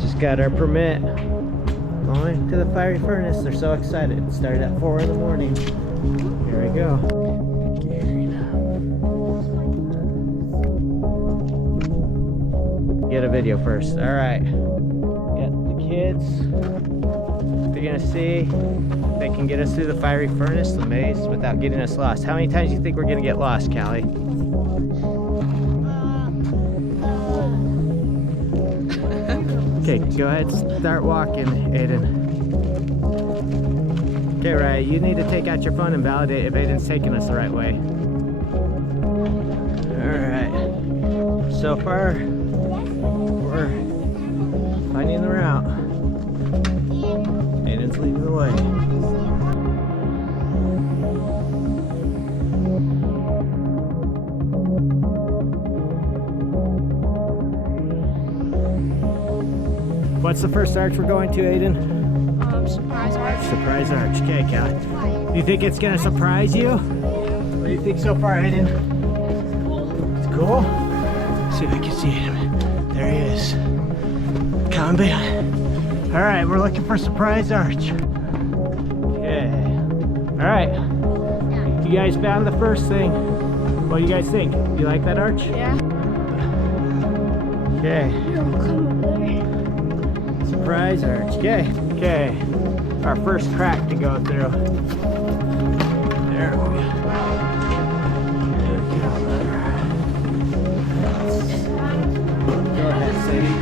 Just got our permit. Going to the fiery furnace. They're so excited. It started at 4 in the morning. Here we go. Get a video first. All right. Got the kids. They're gonna see if they can get us through the fiery furnace, the maze, without getting us lost. How many times do you think we're gonna get lost, Callie? Okay, go ahead, start walking, Aiden. Okay, Raya, you need to take out your phone and validate if Aiden's taking us the right way. Alright. So far, we're finding the route. Aiden's leading the way. What's the first arch we're going to, Aiden? Surprise arch. Surprise arch. Okay, Callie. Do you think it's gonna surprise you? What do you think so far, Aiden? It's cool. Let's see if we can see him. There he is. Coming behind. All right, we're looking for surprise arch. Okay. All right. You guys found the first thing. What do you guys think? You like that arch? Yeah. Okay. Surprise arch. Okay. Okay. Our first crack to go through. There we go. Go ahead, Sadie.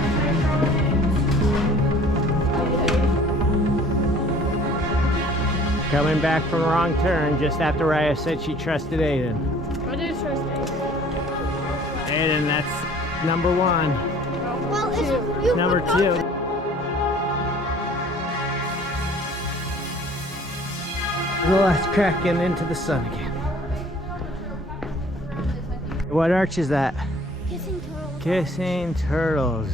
Coming back from a wrong turn just after Raya said she trusted Aiden. I did trust Aiden. Aiden, that's number 1. Well, it's you. Number 2. The last crack getting into the sun again. What arch is that? Kissing turtle. Kissing turtles.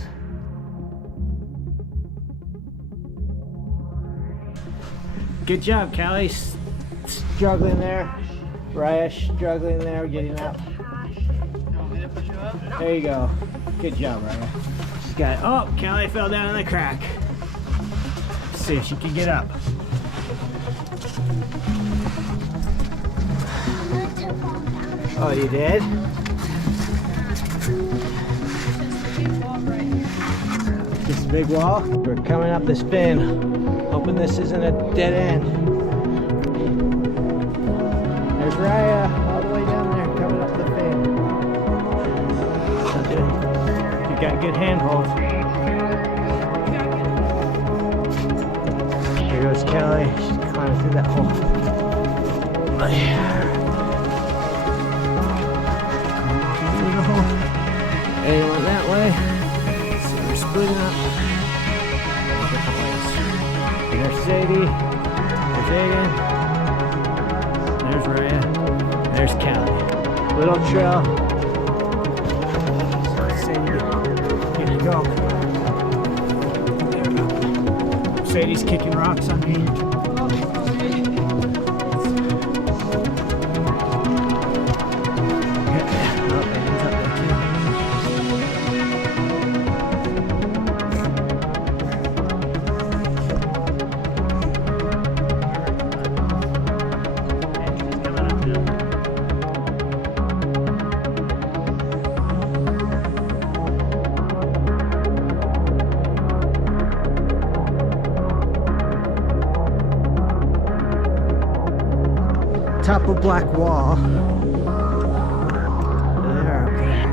Good job, Callie. Struggling there. Raya struggling there, getting up. There you go. Good job, Raya. She's got it. Oh, Callie fell down in the crack. Let's see if she can get up. Oh, you did? This big wall? We're coming up this fin. Hoping this isn't a dead end. There's Raya all the way down there coming up the fin. You got good handholds. Here goes Kelly. She's climbing through that hole. Hey, went that way. So we're splitting up. Different ways. And there's Sadie. There's Aiden. There's Raya. There's Callie. Little trail. Sadie, here you go. There we go. Sadie's kicking rocks on me. Top of black wall. There, up there.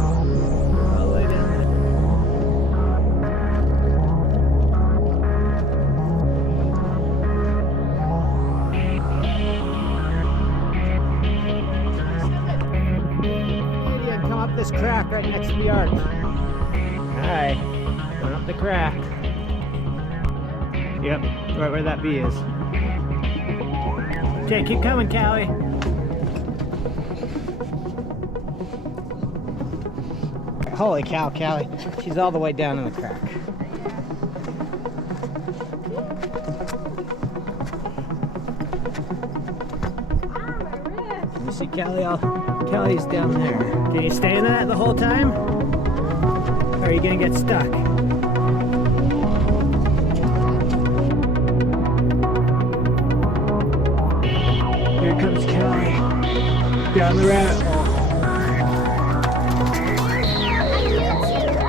All the way down there. Idiot, come up this crack right next to the arch. Alright, going up the crack. Yep, right where that bee is. Okay, keep coming, Callie. Holy cow, Callie. She's all the way down in the crack. Let me see Kelly's down there. Can you stay in that the whole time? Or are you gonna get stuck? Here comes Kelly. Down the rabbit hole.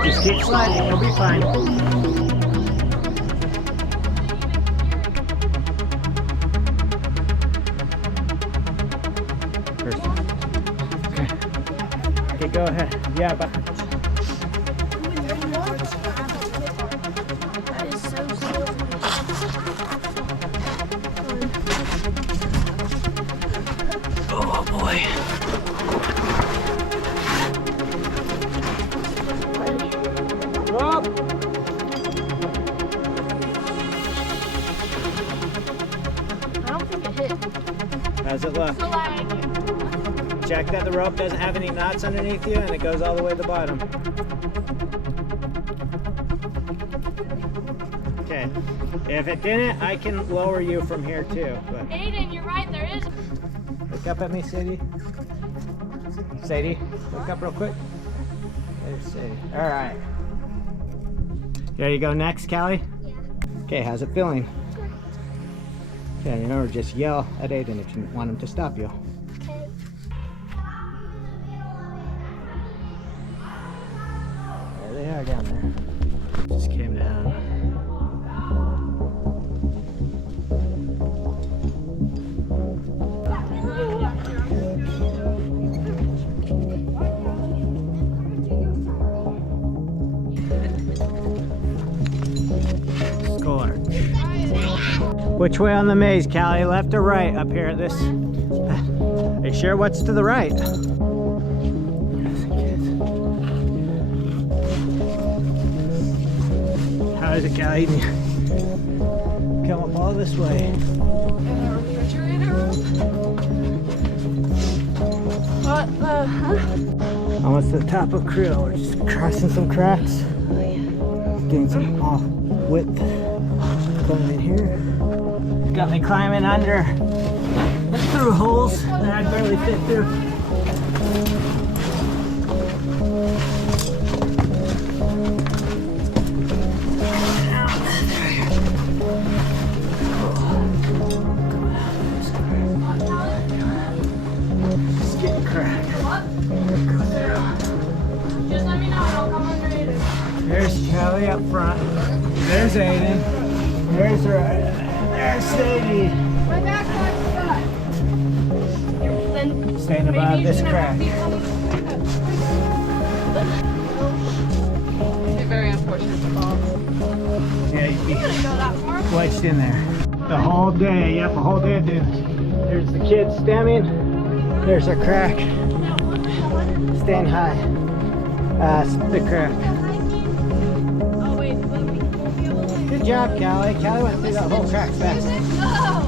Just keep sliding, you'll be fine. Okay, go ahead. Yeah, but That is so cool. oh boy. Whoa. I don't think it hit. How's it look? So like, Check that the rope doesn't have any knots underneath you and it goes all the way to the bottom. Okay. If it didn't, I can lower you from here too. But Aiden, you're right. There is. look up at me, Sadie. Sadie, look up real quick. There's Sadie. All right. There you go next, Callie. Yeah. Okay, how's it feeling? Okay, remember, just yell at Aiden if you want him to stop you. Okay. There they are down there. Just came down. Skull arch. Which way on the maze, Callie? Left or right up here at this? Are you sure what's to the right? How is it, Callie? Come up all this way. What? Almost to the top of Creel. We're just crossing some cracks. Getting some off width. Coming in here. Got me climbing under through holes that I barely fit through. Just getting cracked. Just let me know. I'll come under Aiden. There's Kelly up front. There's Aiden. There's Ryan. There's Sadie. My backpack's stuck. Then Staying maybe above you this shouldn't crack. have to be coming back. It's very unfortunate to fall. Yeah, you'd be You couldn't go that far. wedged in there. The whole day, yep, a whole day of this. There's the kids stemming. There's our crack. Staying high. The crack. Oh wait, but we won't be able to. Good job, Callie. Callie went through that whole crack fast. No!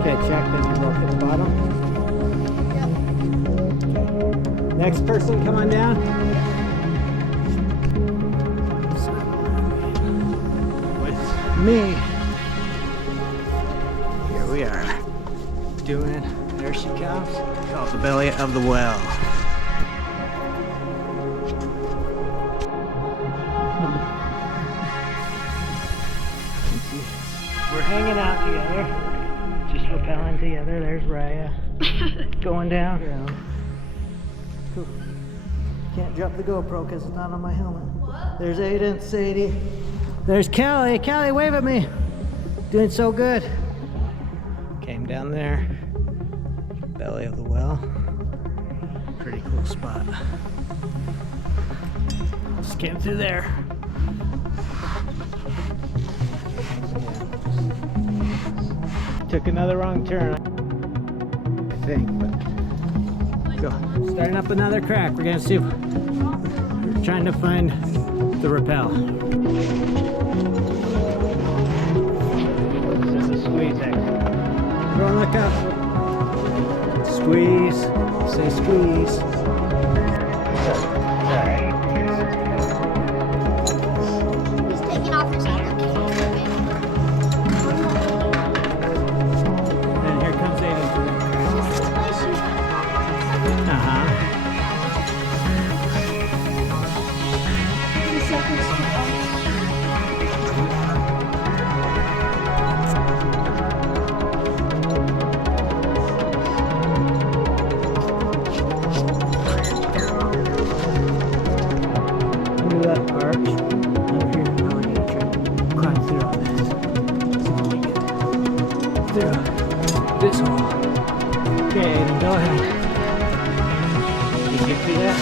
Okay, check that you broke at the bottom. Yep. Next person, come on down. With me. Here we are. Doing, there she comes. Off the belly of the well. We're hanging out together. Just rappelling together. There's Raya. Going down. Cool. Can't drop the GoPro because it's not on my helmet. There's Aiden, Sadie. There's Callie. Callie, wave at me. Doing so good. Came down there. Belly of the well. Pretty cool spot. Just came through there. Took another wrong turn, I think, but go. Starting up another crack. We're gonna see if we're trying to find the rappel. This is a squeeze exit. Everyone look up. Squeeze. Say squeeze. Sorry. He's taking off his application. And here comes Aiden. Go ahead. You can see that?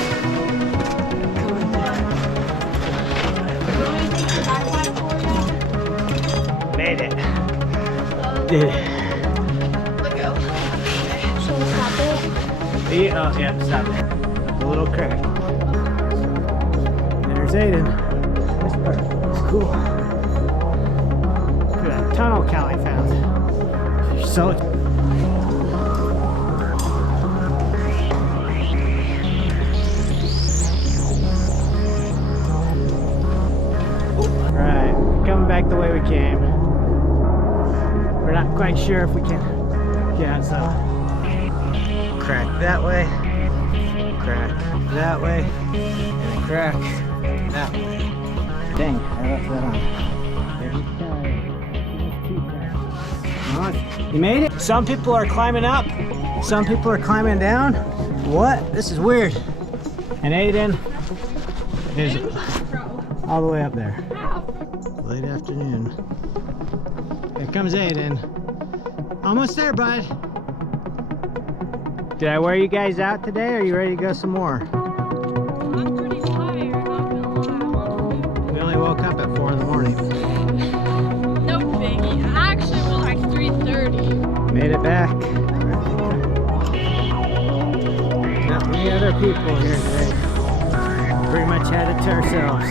Made it. Did it. Should we stop it? Yeah, oh, yeah, stop it. A little crack. There's Aiden. This part is cool. Look at that tunnel Callie found. So right, coming back the way we came. We're not quite sure if we can get outside. Crack that way, crack that way, and a crack that way. Dang, I left that on. You made it? Some people are climbing up, some people are climbing down. What? This is weird. And Aiden is all the way up there. Late afternoon. Here comes Aiden. Almost there, bud. Did I wear you guys out today? Or are you ready to go some more? I'm pretty tired, not gonna lie. We only woke up at 4 in the morning. No biggie. Actually, we're like 3:30. Made it back. Not many other people here today. Pretty much had it to ourselves.